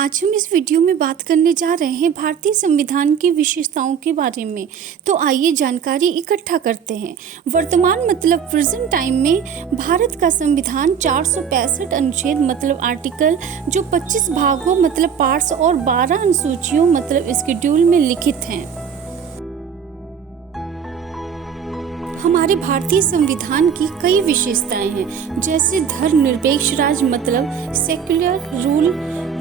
आज हम इस वीडियो में बात करने जा रहे हैं भारतीय संविधान की विशेषताओं के बारे में। तो आइए जानकारी इकट्ठा करते हैं। वर्तमान मतलब प्रेजेंट टाइम में भारत का संविधान 465 अनुच्छेद मतलब आर्टिकल जो 25 भागों मतलब पार्ट्स और 12 अनुसूचियों मतलब शेड्यूल में लिखित हैं। हमारे भारतीय संविधान की कई विशेषताएं हैं, जैसे धर्मनिरपेक्ष राज्य मतलब सेक्युलर रूल,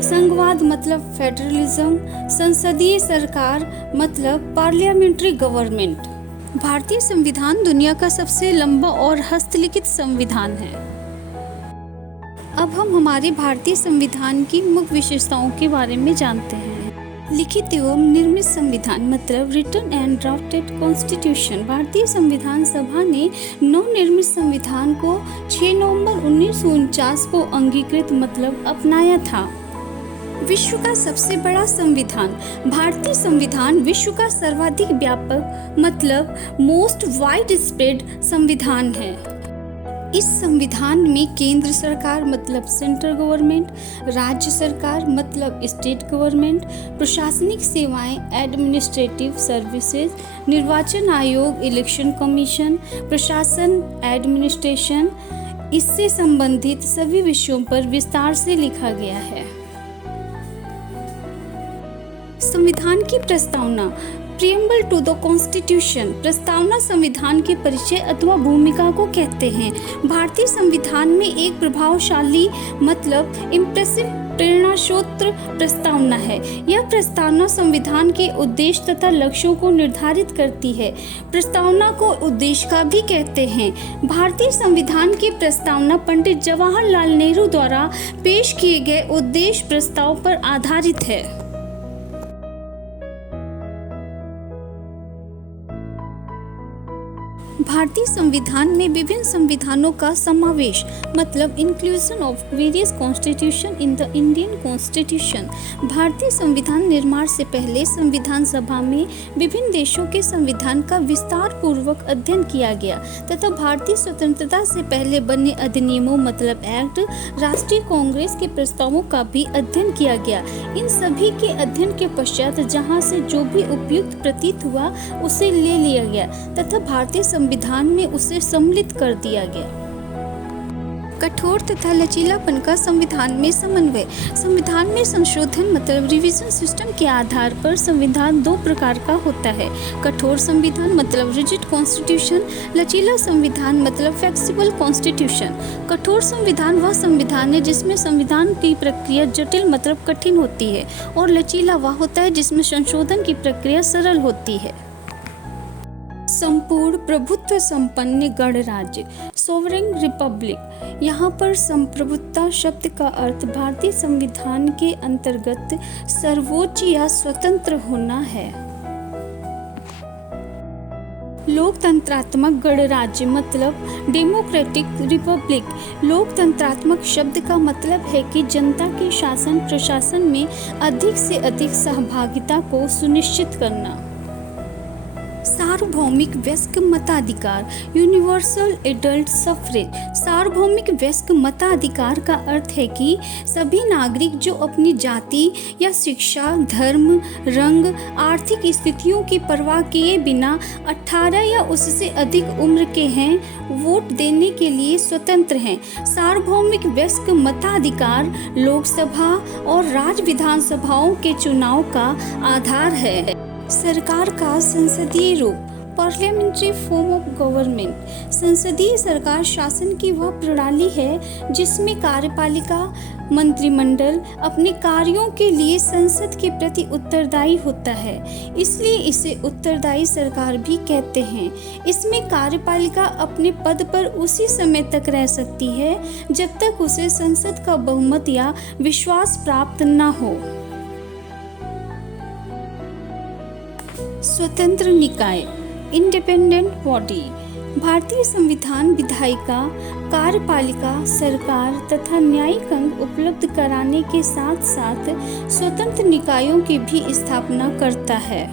संघवाद मतलब फेडरलिज्म, संसदीय सरकार मतलब पार्लियामेंट्री गवर्नमेंट। भारतीय संविधान दुनिया का सबसे लंबा और हस्तलिखित संविधान है। अब हम हमारे भारतीय संविधान की मुख्य विशेषताओं के बारे में जानते हैं। लिखित एवं निर्मित संविधान मतलब रिटन एंड ड्राफ्टेड कॉन्स्टिट्यूशन। भारतीय संविधान सभा ने नवनिर्मित संविधान को 6 नवंबर 1949 को अंगीकृत मतलब अपनाया था। विश्व का सबसे बड़ा संविधान। भारतीय संविधान विश्व का सर्वाधिक व्यापक मतलब मोस्ट वाइड स्प्रेड संविधान है। इस संविधान में केंद्र सरकार मतलब सेंट्रल गवर्नमेंट, राज्य सरकार मतलब स्टेट गवर्नमेंट, प्रशासनिक सेवाएं एडमिनिस्ट्रेटिव सर्विसेज, निर्वाचन आयोग इलेक्शन कमीशन, प्रशासन एडमिनिस्ट्रेशन, इससे संबंधित सभी विषयों पर विस्तार से लिखा गया है। संविधान की प्रस्तावना प्रीएम्बल टू द कॉन्स्टिट्यूशन। प्रस्तावना संविधान के परिचय अथवा भूमिका को कहते हैं। भारतीय संविधान में एक प्रभावशाली मतलब इम्प्रेसिव प्रेरणास्रोत प्रस्तावना है। यह प्रस्तावना संविधान के उद्देश्य तथा लक्ष्यों को निर्धारित करती है। प्रस्तावना को उद्देश्य का भी कहते हैं। भारतीय संविधान की प्रस्तावना पंडित जवाहरलाल नेहरू द्वारा पेश किए गए उद्देश्य प्रस्ताव पर आधारित है। भारतीय संविधान में विभिन्न संविधानों का समावेश मतलब inclusion of various constitution in the Indian constitution. भारतीय संविधान निर्माण से पहले संविधान सभा में विभिन्न देशों के संविधान का विस्तार पूर्वक अध्ययन किया गया तथा भारतीय स्वतंत्रता से पहले बने अधिनियमों मतलब एक्ट, राष्ट्रीय कांग्रेस के प्रस्तावों का भी अध्ययन किया गया। इन सभी के अध्ययन के पश्चात जहाँ से जो भी उपयुक्त प्रतीत हुआ उसे ले लिया गया तथा भारतीय संविधान में उसे सम्मिलित कर दिया गया। कठोर तथा लचीलापन का संविधान में समन्वय। संविधान में संशोधन मतलब रिवीजन सिस्टम के आधार पर संविधान दो प्रकार का होता है। कठोर संविधान मतलब रिजिड कॉन्स्टिट्यूशन, लचीला संविधान मतलब फ्लेक्सिबल कॉन्स्टिट्यूशन। कठोर संविधान वह संविधान है जिसमें संविधान की प्रक्रिया जटिल मतलब कठिन होती है और लचीला वह होता है जिसमें संशोधन की प्रक्रिया सरल होती है। संपूर्ण प्रभुत्व संपन्न गणराज्य सोवरेन रिपब्लिक। यहाँ पर संप्रभुता शब्द का अर्थ भारतीय संविधान के अंतर्गत सर्वोच्च या स्वतंत्र होना है। लोकतंत्रात्मक गणराज्य मतलब डेमोक्रेटिक रिपब्लिक। लोकतंत्रात्मक शब्द का मतलब है कि जनता के शासन प्रशासन में अधिक से अधिक सहभागिता को सुनिश्चित करना। सार्वभौमिक वयस्क मताधिकार यूनिवर्सल एडल्ट सफरेज। सार्वभौमिक वयस्क मताधिकार का अर्थ है कि सभी नागरिक जो अपनी जाति या शिक्षा, धर्म, रंग, आर्थिक स्थितियों की परवाह किए बिना 18 या उससे अधिक उम्र के हैं, वोट देने के लिए स्वतंत्र हैं। सार्वभौमिक वयस्क मताधिकार लोकसभा और राज्य विधानसभाओं के चुनाव का आधार है। सरकार का संसदीय रूप पार्लियामेंट्री फॉर्म ऑफ गवर्नमेंट। संसदीय सरकार शासन की वह प्रणाली है जिसमें कार्यपालिका मंत्रिमंडल अपने कार्यों के लिए संसद के प्रति उत्तरदायी होता है, इसलिए इसे उत्तरदायी सरकार भी कहते हैं। इसमें कार्यपालिका अपने पद पर उसी समय तक रह सकती है जब तक उसे संसद का बहुमत या विश्वास प्राप्त न हो। स्वतंत्र निकाय इंडिपेंडेंट बॉडी। भारतीय संविधान विधायिका, कार्यपालिका, सरकार तथा न्यायिक अंग उपलब्ध कराने के साथ साथ स्वतंत्र निकायों की भी स्थापना करता है।